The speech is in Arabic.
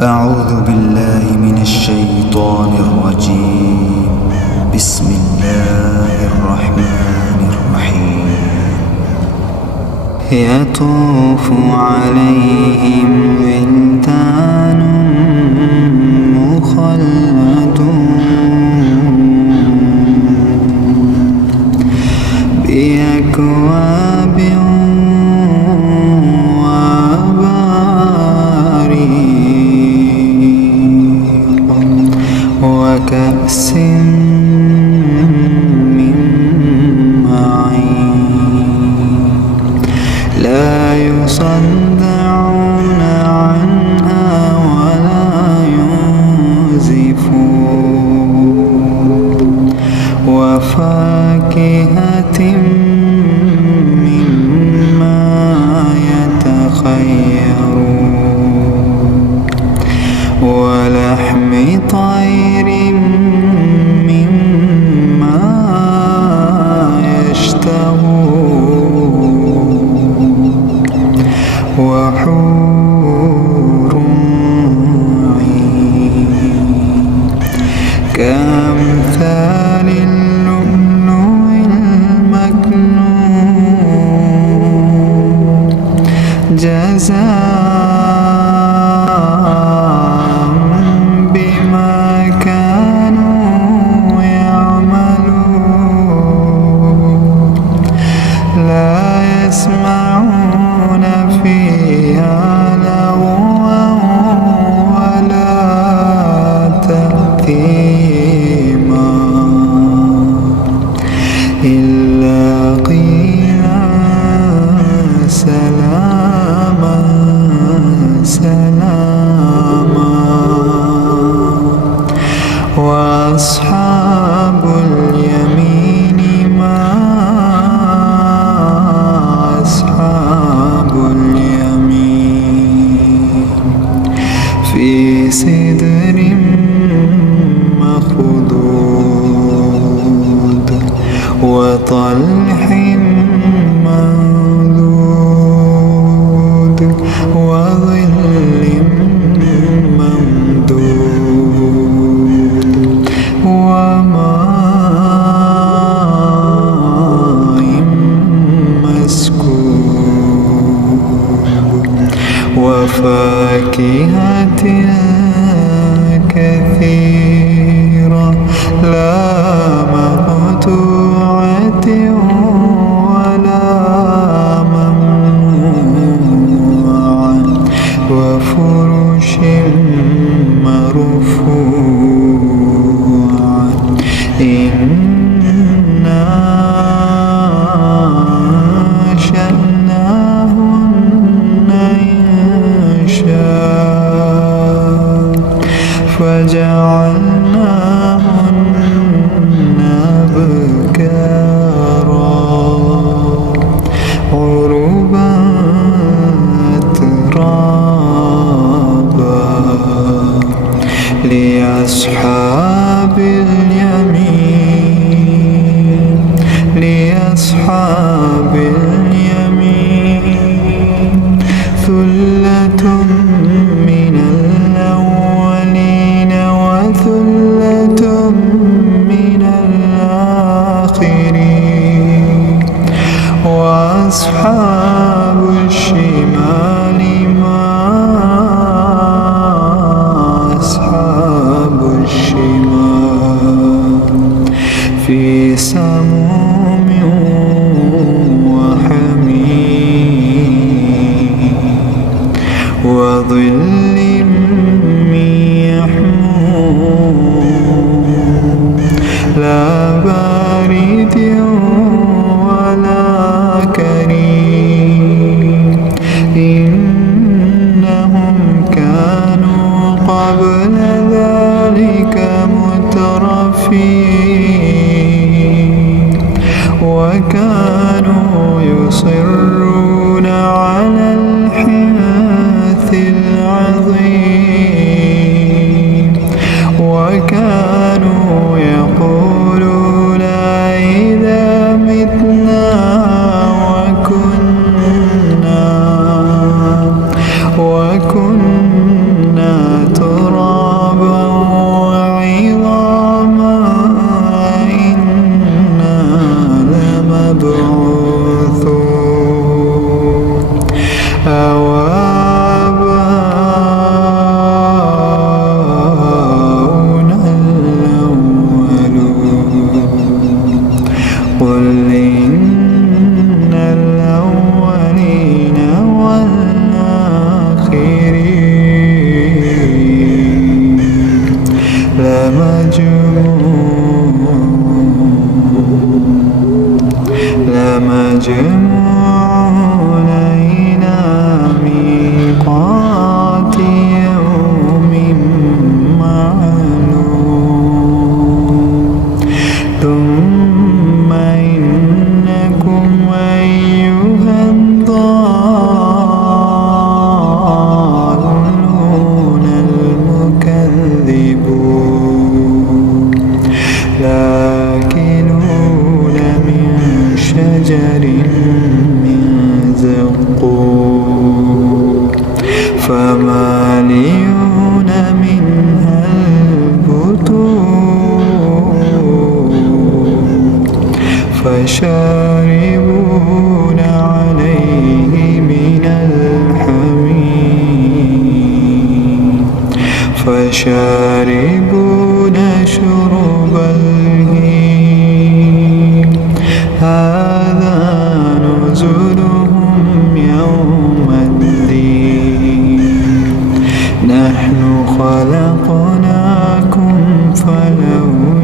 أعوذ بالله من الشيطان الرجيم. بسم الله الرحمن الرحيم. يطوف عليهم ولدان مخلدون بأكواب وكأس من معين لا يصدعون عنها ولا ينزفون وفاكهة مما يتخيرون ولحم طير مما يشتهون وحور عين كأمثال اللؤلؤ المكنون جزاء يسمعون فيها لغوا ولا تأثيما إلا قيلا سلاما سلاما. وأصحاب اليمين ما في سدر مخضود وطلح ممدود وظل ممدود وماء مسكوب وفاكهة كثيرة لا مقطوعة ولا ممنوعة وفرش مرفوعة. إنا أنشأناهن فجعلناهن أبكارا فمالئون منها البطون فشاربون عليه من الحميم فشاربون شرب الهيم هذا نزلهم يوم الدين نحن خلقناكم فلولا